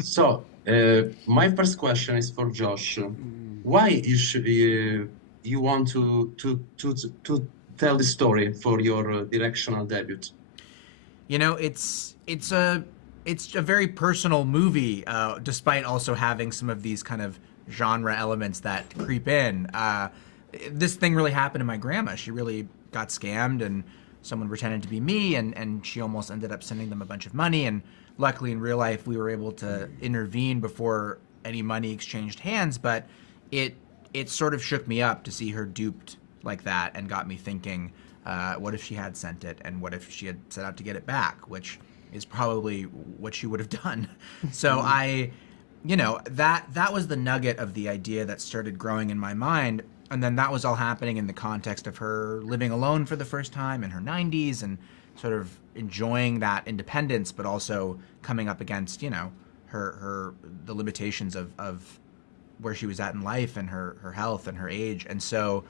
So, my first question is for Josh. Why you want to tell the story for your directional debut? You know, it's a very personal movie, despite also having some of these kind of genre elements that creep in. This thing really happened to my grandma. She really got scammed, and someone pretended to be me, and she almost ended up sending them a bunch of money. And luckily, in real life, we were able to intervene before any money exchanged hands. But it it sort of shook me up to see her duped like that, and got me thinking, what if she had sent it, and what if she had set out to get it back, which is probably what she would have done. So that was the nugget of the idea that started growing in my mind. And then that was all happening in the context of her living alone for the first time in her 90s, and sort of enjoying that independence, but also coming up against, her the limitations of where she was at in life, and her health and her age. And so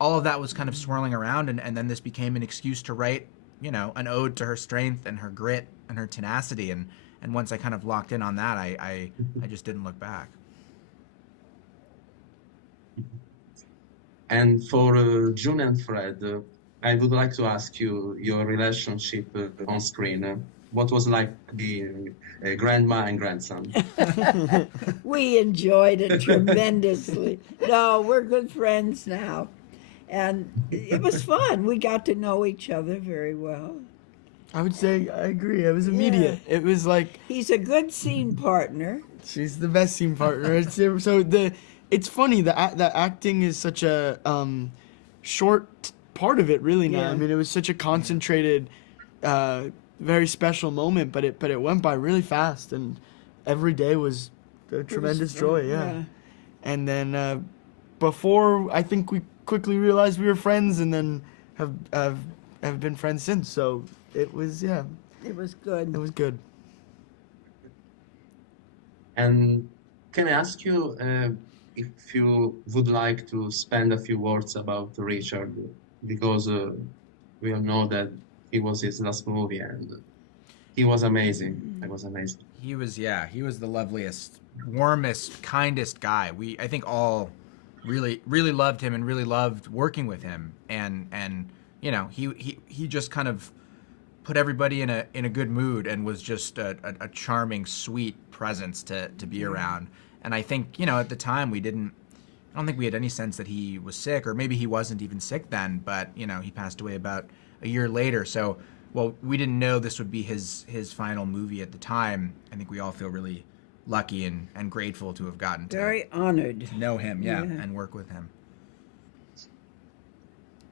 all of that was kind of swirling around, and then this became an excuse to write, an ode to her strength and her grit and her tenacity. And once I kind of locked in on that, I just didn't look back. And for June and Fred, I would like to ask you your relationship on screen. What was like being grandma and grandson? We enjoyed it tremendously. No, we're good friends now. And it was fun. We got to know each other very well. I would say I agree. It was immediate. It was like He's a good scene partner. she's the best scene partner. It's funny that acting is such a short part of it really now. Yeah. I mean, it was such a concentrated, very special moment, but it went by really fast, and every day was a tremendous fun, joy. Yeah. And then before, I think we quickly realized we were friends, and then have been friends since. So it was It was good. it was good. And can I ask you if you would like to spend a few words about Richard? Because we all know that he was his last movie, and he was amazing. It was amazing. He was the loveliest, warmest, kindest guy. I think all really, really loved him and really loved working with him. And he just kind of put everybody in a good mood, and was just a charming, sweet presence to be around. And I think, at the time I don't think we had any sense that he was sick, or maybe he wasn't even sick then, but he passed away about a year later. So, well, we didn't know this would be his final movie at the time. I think we all feel really lucky and grateful to have gotten to Very honored. know him, Yeah. and work with him.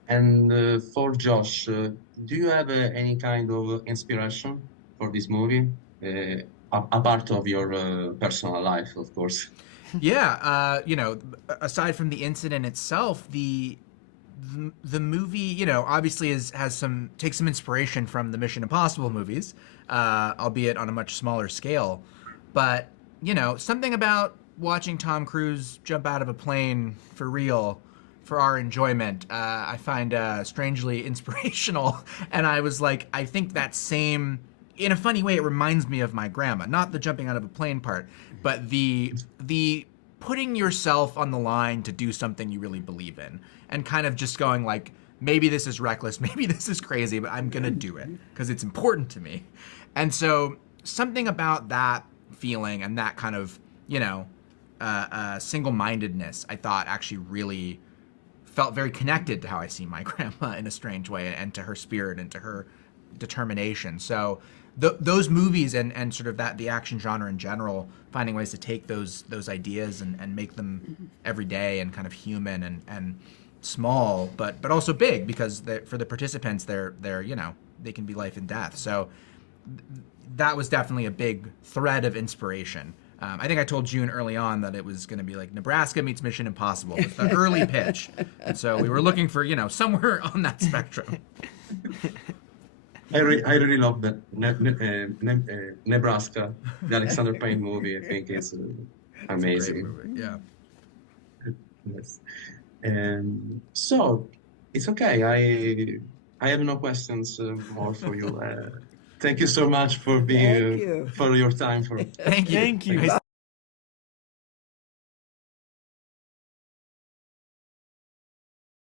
And for Josh, do you have any kind of inspiration for this movie? A part of your personal life, of course. Yeah, aside from the incident itself, the movie, obviously takes some inspiration from the Mission Impossible movies, albeit on a much smaller scale. But something about watching Tom Cruise jump out of a plane for real, for our enjoyment, I find strangely inspirational. And I was like, I think that same, in a funny way, it reminds me of my grandma. Not the jumping out of a plane part, but the putting yourself on the line to do something you really believe in, and kind of just going like, maybe this is reckless, maybe this is crazy, but I'm gonna do it because it's important to me. And so something about that feeling and that kind of single-mindedness, I thought actually really felt very connected to how I see my grandma in a strange way, and to her spirit and to her determination. So those movies, and sort of the action genre in general, finding ways to take those ideas and make them everyday and kind of human and small, but also big, because for the participants, they're they can be life and death. So that was definitely a big thread of inspiration. I think I told June early on that it was going to be like Nebraska meets Mission Impossible. It was the early pitch. And so we were looking for, somewhere on that spectrum. I really love the Nebraska, the Alexander Payne movie. I think it's It's a great amazing. movie. Yeah. Yes. So it's okay. I have no questions more for you. Thank you so much for Thank being you. for your time. For Thank you. Thank you. Nice